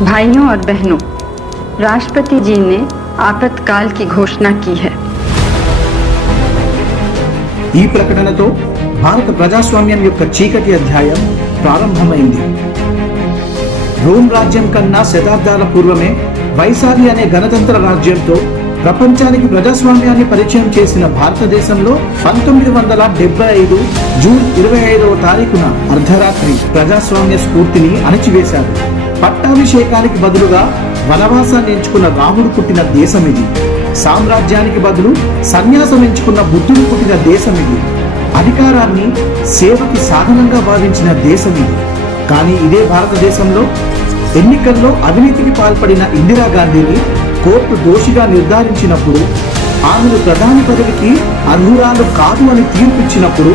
भाइयों और बहनों, राष्ट्रपति जी ने आपातकाल की घोषणा की है। ఈ ప్రకటనతో భారత ప్రజాస్వామ్యం యొక్క చీకటి అధ్యాయం ప్రారంభమైంది. రోమ్ రాజ్యం కన్నా శతాబ్దాల పూర్వమే వైశాలి అనే గణతంత్ర రాజ్యంతో ప్రపంచానికి ప్రజాస్వామ్యాన్ని పరిచయం చేసిన భారతదేశంలో 1975 జూన్ 25వ తారీఖున అర్ధరాత్రి ప్రజాస్వామ్య స్ఫూర్తిని అణచివేశారు. పట్టాభిషేకానికి బదులుగా వనవాసాన్ని ఎంచుకున్న రాముడు పుట్టిన దేశం ఇది. సామ్రాజ్యానికి బదులు సన్యాసం ఎంచుకున్న బుద్ధుడు పుట్టిన దేశం ఇది. అధికారాన్ని సేవకి సాధనంగా భావించిన దేశం ఇది. కానీ ఇదే భారతదేశంలో ఎన్నికల్లో అవినీతికి పాల్పడిన ఇందిరాగాంధీని కోర్టు దోషిగా నిర్ధారించినప్పుడు, ఆమెను ప్రధాని పదవికి అర్హురాలు కాదు అని తీర్పిచ్చినప్పుడు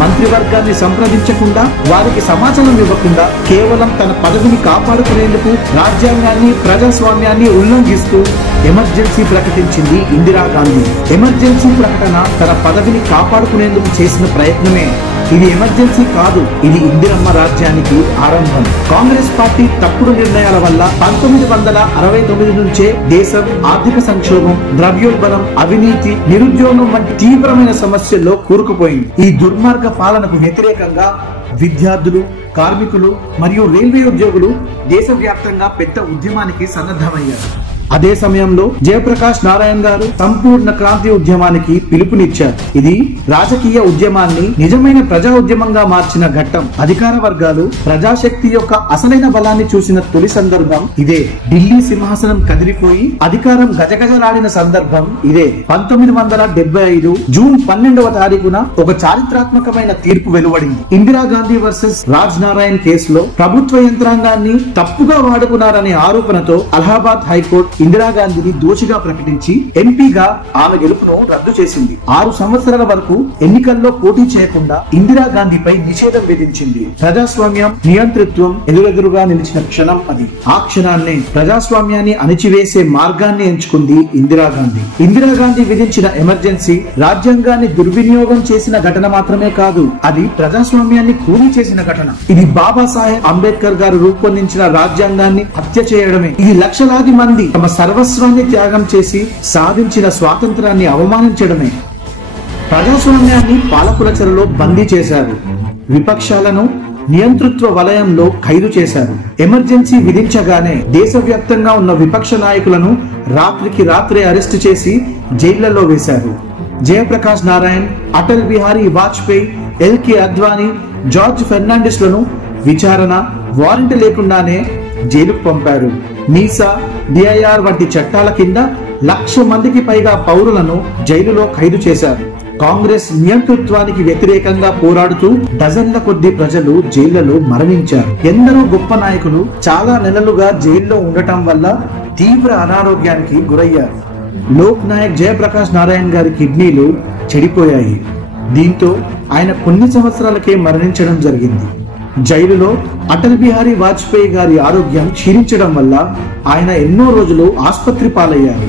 మంత్రివర్గాన్ని సంప్రదించకుండా, వారికి సమాచారం ఇవ్వకుండా కేవలం తన పదవిని కాపాడుకునేందుకు రాజ్యాంగాన్ని, ప్రజాస్వామ్యాన్ని ఉల్లంఘిస్తూ ఎమర్జెన్సీ ప్రకటించింది ఇందిరాగాంధీ. ఎమర్జెన్సీ ప్రకటన తన పదవిని కాపాడుకునేందుకు చేసిన ప్రయత్నమే. ఇది ఎమర్జెన్సీ కాదు, ఇది ఇందిరమ్మ రాజ్యానికి ఆరంభం. కాంగ్రెస్ పార్టీ తప్పుడు నిర్ణయాల వల్ల 1969 నుంచే దేశం ఆర్థిక సంక్షోభం, ద్రవ్యోల్బణం, అవినీతి, నిరుద్యోగం వంటి తీవ్రమైన సమస్యల్లో కూరుకుపోయింది. ఈ దుర్మార్గ పాలనకు వ్యతిరేకంగా విద్యార్థులు, కార్మికులు మరియు రైల్వే ఉద్యోగులు దేశవ్యాప్తంగా పెద్ద ఉద్యమానికి సన్నద్ధమయ్యారు. అదే సమయంలో జయప్రకాష్ నారాయణ్ గారు సంపూర్ణ క్రాంతి ఉద్యమానికి పిలుపునిచ్చారు. ఇది రాజకీయ ఉద్యమాన్ని నిజమైన ప్రజా ఉద్యమంగా మార్చిన ఘట్టం. అధికార వర్గాలు ప్రజాశక్తి యొక్క అసలైన బలాన్ని చూసిన తొలి సందర్భం ఇదే. ఢిల్లీ సింహాసనం కదిలిపోయి అధికారం గజగజలాడిన సందర్భం ఇదే. 1975 జూన్ 12వ తారీఖున ఒక చారిత్రాత్మకమైన తీర్పు వెలువడింది. ఇందిరాగాంధీ వర్సెస్ రాజ్ నారాయణ్ కేసులో ప్రభుత్వ యంత్రాంగాన్ని తప్పుగా వాడుకున్నారనే ఆరోపణతో అలహాబాద్ హైకోర్టు ఇందిరాగాంధీని దోషిగా ప్రకటించి ఎంపీగా ఆమె గెలుపును రద్దు చేసింది. 6 సంవత్సరాల వరకు ఎన్నికల్లో పోటీ చేయకుండా ఇందిరాగాంధీపై నిషేధం విధించింది. ప్రజాస్వామ్యం, నియంతృత్వం ఎదురెదురుగా నిలిచిన క్షణం అది. ఆ క్షణాన్నే ప్రజాస్వామ్యాన్ని అణిచివేసే మార్గాన్ని ఎంచుకుంది ఇందిరాగాంధీ. ఇందిరాగాంధీ విధించిన ఎమర్జెన్సీ రాజ్యాంగాన్ని దుర్వినియోగం చేసిన ఘటన మాత్రమే కాదు, అది ప్రజాస్వామ్యాన్ని కూలీ చేసిన ఘటన. ఇది బాబాసాహెబ్ అంబేద్కర్ గారు రూపొందించిన రాజ్యాంగాన్ని హత్య చేయడమే. ఇది లక్షలాది మంది తమ సర్వస్వాన్ని త్యాగం చేసి సాధించిన స్వాతంత్రాన్ని అవమానించడమే. ప్రజాస్వామ్యాన్ని పాలకుల చెరలో బందీ చేశారు. విపక్షాలను నియంతృత్వ వలయంలో ఖైదు చేశారు. ఎమర్జెన్సీ విధించగానే దేశవ్యాప్తంగా ఉన్న విపక్ష నాయకులను రాత్రికి రాత్రే అరెస్టు చేసి జైళ్లలో వేశారు. జయప్రకాష్ నారాయణ్, అటల్ బిహారీ వాజ్పేయి, ఎల్కే అద్వానీ, జార్జ్ ఫెర్నాండిస్ లను విచారణ, వారెంట్ లేకుండానే జైలుకు పంపారు. మీసా, డిఐఆర్ వంటి చట్టాల కింద 1,00,000 మందికి పైగా పౌరులను జైలులో ఖైదు చేశారు. కాంగ్రెస్ నియంతృత్వానికి వ్యతిరేకంగా పోరాడుతూ డజన్ల కొద్ది ప్రజలు జైళ్లలో మరణించారు. ఎందరో గొప్ప నాయకులు చాలా నెలలుగా జైల్లో ఉండటం వల్ల తీవ్ర అనారోగ్యానికి గురయ్యారు. లోక్ నాయక్ జయప్రకాష్ నారాయణ్ గారి కిడ్నీలు చెడిపోయాయి. దీంతో ఆయన కొన్ని సంవత్సరాలకే మరణించడం జరిగింది. జైలులో అటల్ బిహారీ వాజ్పేయి గారి ఆరోగ్యం క్షీణించడం వల్ల ఆయన ఎన్నో రోజులు ఆసుపత్రి పాలయ్యారు.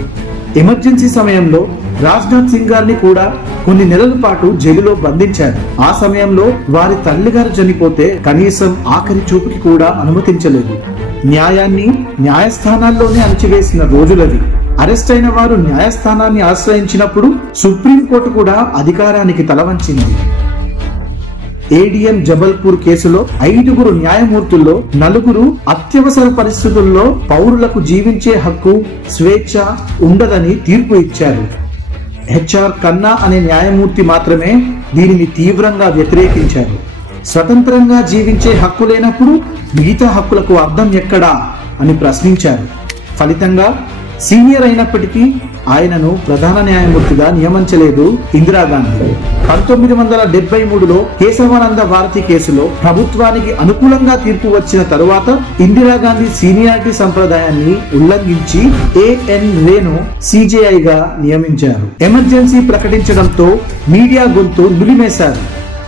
ఎమర్జెన్సీ సమయంలో రాజ్నాథ్ సింగ్ గారిని కూడా కొన్ని నెలల పాటు జైలులో బంధించారు. ఆ సమయంలో వారి తల్లిగారు చనిపోతే కనీసం ఆఖరి చూపుకి కూడా అనుమతించలేదు. న్యాయాన్ని న్యాయస్థానాల్లోనే అణచివేసిన రోజులవి. అరెస్ట్ అయిన వారు న్యాయస్థానాన్ని ఆశ్రయించినప్పుడు సుప్రీంకోర్టు కూడా అధికారానికి తలవంచింది. ఏడిఎం జబల్పూర్ కేసులో 5 న్యాయమూర్తుల్లో 4 అత్యవసర పరిస్థితుల్లో పౌరులకు జీవించే హక్కు, స్వేచ్ఛ ఉండదని తీర్పు ఇచ్చారు. హెచ్ఆర్ ఖన్నా అనే న్యాయమూర్తి మాత్రమే దీనిని తీవ్రంగా వ్యతిరేకించారు. స్వతంత్రంగా జీవించే హక్కు లేనప్పుడు మిగతా హక్కులకు అర్థం ఎక్కడా అని ప్రశ్నించారు. ఫలితంగా సీనియర్ అయినప్పటికీ ఆయనను ప్రధాన న్యాయమూర్తిగా నియమించలేదు ఇందిరాగాంధీ. 1973లో కేశవానంద భారతి కేసులో ప్రభుత్వానికి అనుకూలంగా తీర్పు వచ్చిన తరువాత ఇందిరాగాంధీ సీనియారిటీ సంప్రదాయాన్ని ఉల్లంఘించి ఏఎన్ రేను సిజేఐగా నియమించారు. ఎమర్జెన్సీ ప్రకటించడంతో మీడియా గొంతు నులిమేశారు.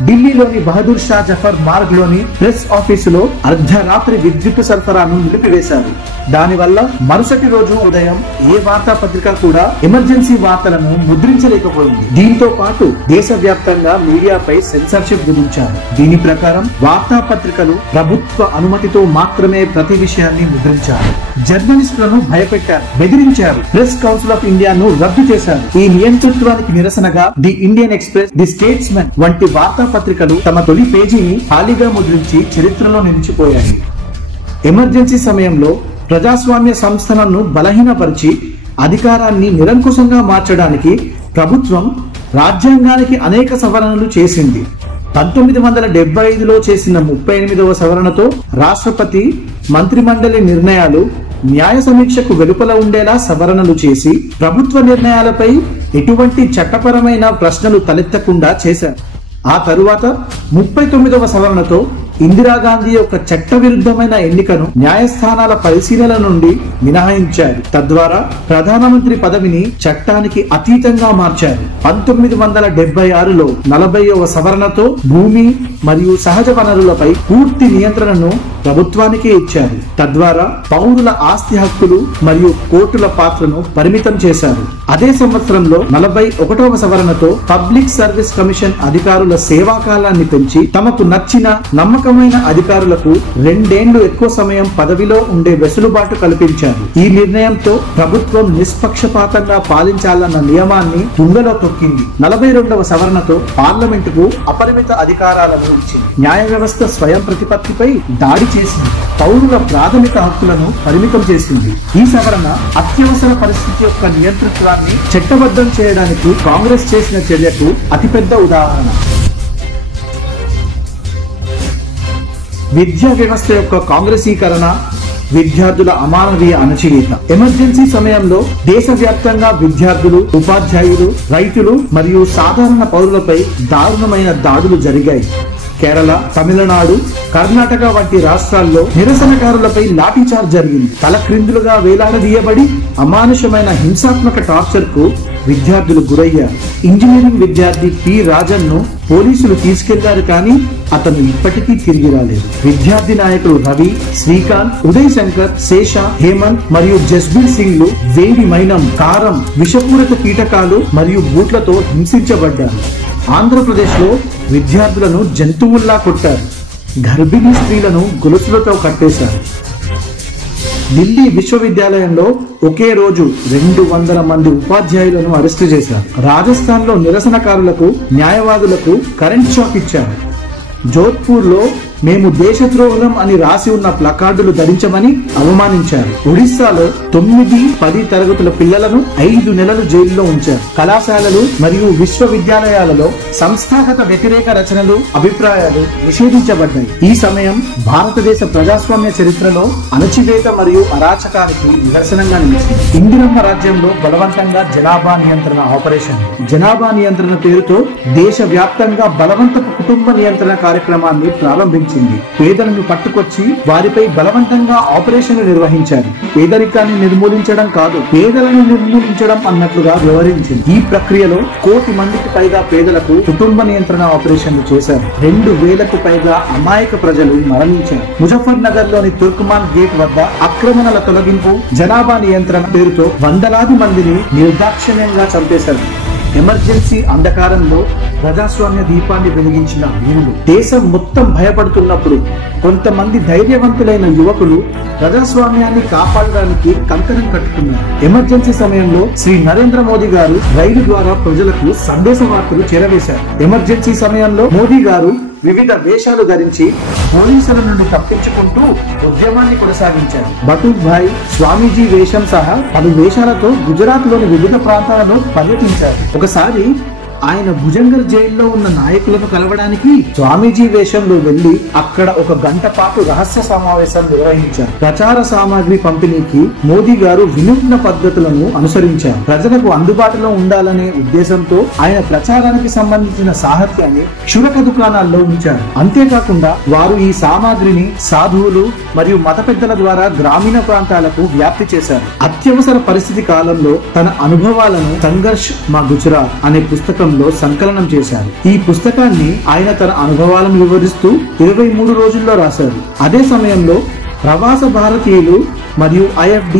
ఢిల్లీలోని బహదూర్ షా జఫర్ మార్గ్ లోని ప్రెస్ ఆఫీసులో అర్ధరాత్రి విద్యుత్ సరఫరాను నిలిపివేశారు. దానివల్ల మరుసటి రోజు ఉదయం ఏ వార్తాపత్రిక కూడా ఎమర్జెన్సీ వార్తలను ముద్రించలేకపోయింది. దీంతో పాటు దేశవ్యాప్తంగా మీడియాపై సెన్సార్షిప్ విధించారు. దీని ప్రకారం వార్తాపత్రికలు ప్రభుత్వ అనుమతితో మాత్రమే ప్రతి విషయాన్ని ముద్రించారు. జర్నలిస్టులను భయపెట్టారు, బెదిరించారు. ప్రెస్ కౌన్సిల్ ఆఫ్ ఇండియాను రద్దు చేశారు. ఈ నియంతృత్వానికి నిరసనగా the Indian express, the statesmen వంటి వార్తాపత్రికలు తమ తొలి పేజీని ఖాళీగా ముద్రించి చరిత్రలో నిలిచిపోయాయి. ఎమర్జెన్సీ సమయంలో ప్రజాస్వామ్య సంస్థలను బలహీనపరిచి అధికారాన్ని నిరంకుశంగా మార్చడానికి ప్రభుత్వం రాజ్యాంగానికి అనేక సవరణలు చేసింది. 1975లో చేసిన 38వ సవరణతో రాష్ట్రపతి మంత్రిమండలి నిర్ణయాలు న్యాయ సమీక్షకు వెలుపల ఉండేలా సవరణలు చేసి ప్రభుత్వ నిర్ణయాలపై ఎటువంటి చట్టపరమైన ప్రశ్నలు తలెత్తకుండా చేశారు. ఆ తరువాత 39వ సవరణతో ఇందిరాగాంధీ యొక్క చట్టవిరుద్ధమైన ఎన్నికను న్యాయస్థానాల పరిశీలన నుండి మినహాయించారు. తద్వారా ప్రధానమంత్రి పదవిని చట్టానికి అతీతంగా మార్చారు. 1976లో 40వ సవరణతో భూమి మరియు సహజ వనరులపై పూర్తి నియంత్రణను ప్రభుత్వానికే ఇచ్చారు. తద్వారా పౌరుల ఆస్తి హక్కులు మరియు కోర్టుల పాత్రను పరిమితం చేశారు. అదే సంవత్సరంలో 41వ సవరణతో పబ్లిక్ సర్వీస్ కమిషన్ అధికారుల సేవాకాలాన్ని పెంచి తమకు నచ్చిన నమ్మకమైన అధికారులకు 2 ఏళ్లు ఎక్కువ సమయం పదవిలో ఉండే వెసులుబాటు కల్పించారు. ఈ నిర్ణయంతో ప్రభుత్వం నిష్పక్షపాతంగా పాలించాలన్న నియమాన్ని తుంగలో తొక్కింది. 42వ సవరణతో పార్లమెంటుకు అపరిమిత అధికారాలను ఇచ్చింది. న్యాయ వ్యవస్థ స్వయం ప్రతిపత్తిపై దాడి చేసింది. పౌరుల ప్రాథమిక హక్కులను పరిమితం చేసింది. ఈ సవరణ అత్యవసర పరిస్థితి యొక్క నియంతృత్వాన్ని చట్టబద్ధం చేయడానికి కాంగ్రెస్ చేసిన చర్యకు అతిపెద్ద ఉదాహరణ. విద్యా వ్యవస్థ యొక్క కాంగ్రెసీకరణ, విద్యార్థుల అమానవీయ అణచివేత. ఎమర్జెన్సీ సమయంలో దేశవ్యాప్తంగా విద్యార్థులు, ఉపాధ్యాయులు, రైతులు మరియు సాధారణ పౌరులపై దారుణమైన దాడులు జరిగాయి. కేరళ, తమిళనాడు, కర్ణాటక వంటి రాష్ట్రాల్లో నిరసనకారులపై లాఠీచార్జ్ జరిగింది. తలక్రిందులుగా వేలాడదీయబడి అమానుషమైన హింసాత్మక టార్చర్ కు విద్యార్థులు గురయ్యారు. ఇంజనీరింగ్ విద్యార్థి పి రాజన్ ను పోలీసులు తీసుకెళ్లారు, కానీ అతను ఇప్పటికీ తిరిగి రాలేదు. విద్యార్థి నాయకులు రవి, శ్రీకాంత్, ఉదయ్ శంకర్, శేష, హేమంత్ మరియు జస్బీర్ సింగ్ లు వేడి మైనం, కారం, విషపూరిత కీటకాలు మరియు బూట్లతో హింసించబడ్డారు. ఆంధ్రప్రదేశ్ లో విద్యార్థులను జంతువుల్లా కొట్టారు. గర్భిణీ స్త్రీలను గొలుసులతో కట్టేశారు. ఢిల్లీ విశ్వవిద్యాలయంలో ఒకే రోజు 200 మంది ఉపాధ్యాయులను అరెస్టు చేశారు. రాజస్థాన్ లో నిరసనకారులకు, న్యాయవాదులకు కరెంట్ షాక్ ఇచ్చారు. జోధ్పూర్ లో మేము దేశద్రోహులం అని రాసి ఉన్న ప్లకార్డులు ధరించమని అవమానించారు. ఒడిస్సాలో 9-10 తరగతుల పిల్లలను 5 నెలలు జైల్లో ఉంచారు. కళాశాలలు మరియు విశ్వవిద్యాలయాలలో సంస్థాగత వ్యతిరేక రచనలు, అభిప్రాయాలు నిషేధించబడ్డాయి. ఈ సమయం భారతదేశ ప్రజాస్వామ్య చరిత్రలో అణచివేత మరియు అరాచకానికి నిదర్శనంగా నిలిచింది. ఇందిరమ్మ రాజ్యంలో బలవంతంగా జనాభా నియంత్రణ ఆపరేషన్. జనాభా నియంత్రణ పేరుతో దేశవ్యాప్తంగా బలవంతపు కుటుంబ నియంత్రణ కార్యక్రమాన్ని ప్రారంభించారు. పేదలను పట్టుకొచ్చి వారిపై బలవంతంగా ఆపరేషన్లు నిర్వహించారు. పేదరికాన్ని నిర్మూలించడం కాదు, పేదలను నిర్మూలించడం అన్నట్లుగా వ్యవహరించింది. ఈ ప్రక్రియలో 1 కోటి మందికి పైగా పేదలకు కుటుంబ నియంత్రణ ఆపరేషన్లు చేశారు. 2000కు పైగా అమాయక ప్రజలు మరణించారు. ముజఫర్ నగర్ లోని తుర్క్మాన్ గేట్ వద్ద ఆక్రమణల తొలగింపు, జనాభా నియంత్రణ పేరుతో వందలాది మందిని నిర్దాక్షిణ్యంగా చంపేశారు. ఎమర్జెన్సీ అంధకారంలో ప్రజాస్వామ్య దీపాన్ని వెలిగించిన వీరులు. దేశం మొత్తం భయపడుతున్నప్పుడు కొంతమంది ధైర్యవంతులైన యువకులు ప్రజాస్వామ్యాన్ని కాపాడడానికి కంకణం కట్టుకున్నారు. ఎమర్జెన్సీ సమయంలో శ్రీ నరేంద్ర మోదీ గారు రైలు ద్వారా ప్రజలకు సందేశ వార్తలు చేరవేశారు. ఎమర్జెన్సీ సమయంలో మోదీ గారు వివిధ వేషాలు ధరించి పోలీసుల నుండి తప్పించుకుంటూ ఉద్యమాన్ని కొనసాగించారు. బటూక్ భాయ్, స్వామీజీ వేషం సహా పలు వేషాలతో గుజరాత్ లోని వివిధ ప్రాంతాలలో పర్యటించారు. ఒకసారి ఆయన భుజంగర్ జైల్లో ఉన్న నాయకులను కలవడానికి స్వామీజీ వేషంలో వెళ్లి అక్కడ 1 గంట పాటు రహస్య సమావేశం నిర్వహించారు. ప్రచార సామాగ్రి పంపిణీకి మోదీ గారు వినూత్న పద్ధతులను అనుసరించారు. ప్రజలకు అందుబాటులో ఉండాలనే ఉద్దేశంతో ఆయన ప్రచారానికి సంబంధించిన సాహిత్యాన్ని క్షురక దుకాణాల్లో ఉంచారు. అంతేకాకుండా వారు ఈ సామాగ్రిని సాధువులు మరియు మత పెద్దల ద్వారా గ్రామీణ ప్రాంతాలకు వ్యాప్తి చేశారు. అత్యవసర పరిస్థితి కాలంలో తన అనుభవాలను సంఘర్ష్ మా గుజరాత్ అనే పుస్తకం రూపంలో సంకలనం చేశారు. ఈ పుస్తకాన్ని ఆయన తన అనుభవాలను వివరిస్తూ 23 రోజుల్లో రాశారు. అదే సమయంలో ప్రవాస భారతీయులు మరియు IFD,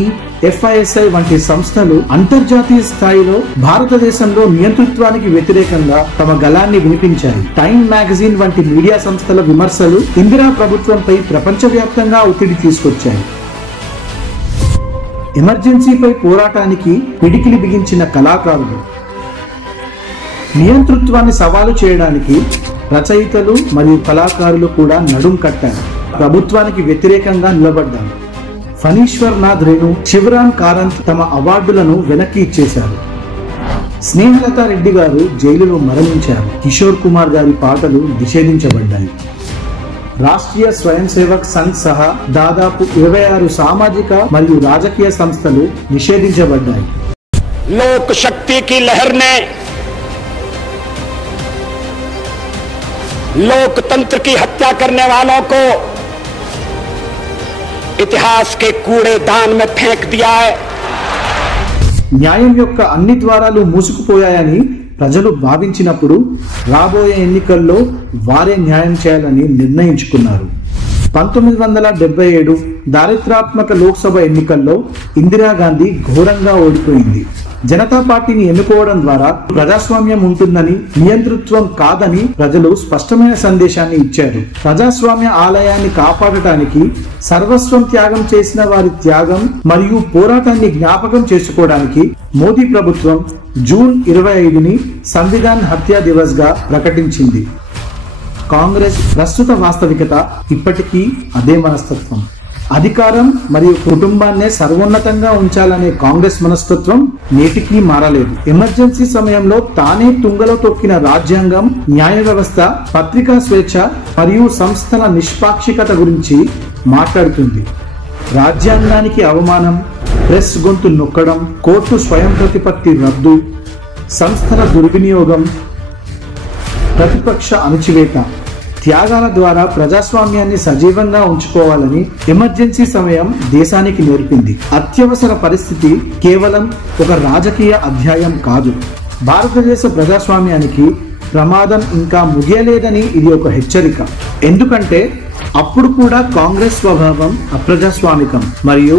FISI వంటి సంస్థలు అంతర్జాతీయ స్థాయిలో భారతదేశంలో నియంతృత్వానికి వ్యతిరేకంగా తమ గళాన్ని వినిపించాయి. టైమ్ మ్యాగజైన్ వంటి మీడియా సంస్థల విమర్శలు ఇందిరా ప్రభుత్వంపై ప్రపంచవ్యాప్తంగా ఒత్తిడి తీసుకొచ్చాయి. ఎమర్జెన్సీపై పోరాటానికి పిడికిలి బిగించిన కళాకారులు, నియంతృత్వాన్ని సవాలు చేయడానికి రచయితలు మరియు కళాకారులు కూడా నడుం కట్టారు. ప్రభుత్వానికి వ్యతిరేకంగా నిలబడ్డారు. ఫణీశ్వర్ నాథ్ రేణు, శివరామ్ కారంత్ తమ అవార్డులను వెనక్కి ఇచ్చేశారు. స్నేహలతా రెడ్డి గారు జైలులో మరణించారు. కిషోర్ కుమార్ గారి పాటలు నిషేధించబడ్డాయి. రాష్ట్రీయ స్వయం సేవక్ సంఘ్ సహా దాదాపు 26 సామాజిక మరియు రాజకీయ సంస్థలు నిషేధించబడ్డాయి. लोक शक्ति की लहर ने लोकतंत्र की हत्या करने वालों को इतिहास के कूड़ेदान में फेंक दिया है. న్యాయం యొక్క అన్ని ద్వారాలు మూసుకుపోయాయని ప్రజలు భావించినప్పుడు రాబోయే ఎన్నికల్లో వారే న్యాయం చేయాలని నిర్ణయించుకున్నారు. 1977 దారిద్రాత్మక లోక్సభ ఎన్నికల్లో ఇందిరాగాంధీ ఘోరంగా ఓడిపోయింది. జనతా పార్టీని ఎన్నుకోవడం ద్వారా ప్రజాస్వామ్యం ఉంటుందని, నియంతృత్వం కాదని ప్రజలు స్పష్టమైన సందేశాన్ని ఇచ్చారు. ప్రజాస్వామ్య ఆలయాన్ని కాపాడటానికి సర్వస్వం త్యాగం చేసిన వారి త్యాగం మరియు పోరాటాన్ని జ్ఞాపకం చేసుకోవడానికి మోదీ ప్రభుత్వం జూన్ 25ని సంవిధాన్ హత్యా దివస్ గా ప్రకటించింది. కాంగ్రెస్ ప్రస్తుత వాస్తవికత ఇప్పటికీ అదే మనస్తత్వం. అధికారం మరియు కుటుంబాన్నే సర్వోన్నతంగా ఉంచాలనే కాంగ్రెస్ మనస్తత్వం నేటికీ మారలేదు. ఎమర్జెన్సీ సమయంలో తానే తుంగలో తొక్కిన రాజ్యాంగం, న్యాయ వ్యవస్థ, పత్రికా స్వేచ్ఛ మరియు సంస్థల నిష్పాక్షికత గురించి మాట్లాడుతుంది. రాజ్యాంగానికి అవమానం, ప్రెస్ గొంతు నొక్కడం, కోర్టు స్వయం ప్రతిపత్తి రద్దు, సంస్థల దుర్వినియోగం, ప్రతిపక్ష అణచివేత, త్యాగాల ద్వారా ప్రజాస్వామ్యాన్ని సజీవంగా ఉంచుకోవాలని ఎమర్జెన్సీ సమయం దేశానికి నేర్పింది. అత్యవసర పరిస్థితి కేవలం ఒక రాజకీయ అధ్యాయం కాదు. భారతదేశ ప్రజాస్వామ్యానికి ప్రమాదం ఇంకా ముగియలేదని ఇది ఒక హెచ్చరిక. ఎందుకంటే అప్పుడు కూడా కాంగ్రెస్ స్వభావం అప్రజాస్వామికం మరియు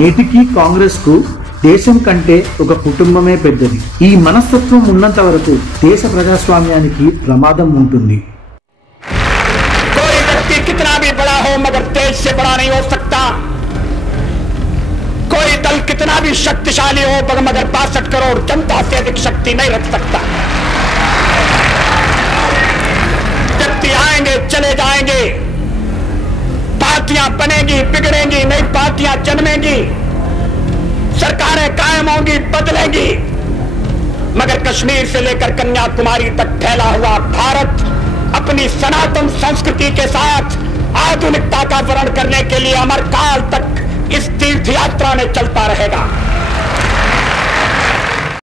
నేటికి కాంగ్రెస్ కు దేశం కంటే ఒక కుటుంబమే పెద్దది. ఈ మనస్తత్వం ఉన్నంత వరకు దేశ ప్రజాస్వామ్యానికి ప్రమాదం ఉంటుంది. कितना भी बड़ा हो मगर देश से बड़ा नहीं हो सकता. कोई दल कितना भी शक्तिशाली हो मगर 62 करोड़ जनता से अधिक शक्ति नहीं रख सकता. व्यक्ति आएंगे चले जाएंगे, पार्टियां बनेंगी बिगड़ेंगी, नई पार्टियां जन्मेंगी, सरकारें कायम होंगी बदलेंगी, मगर कश्मीर से लेकर कन्याकुमारी तक फैला हुआ भारत अपनी सनातन संस्कृति के साथ आधुनिकता का वर्ण करने के लिए अमरकाल तक इस तीर्थ यात्रा में चलता रहेगा.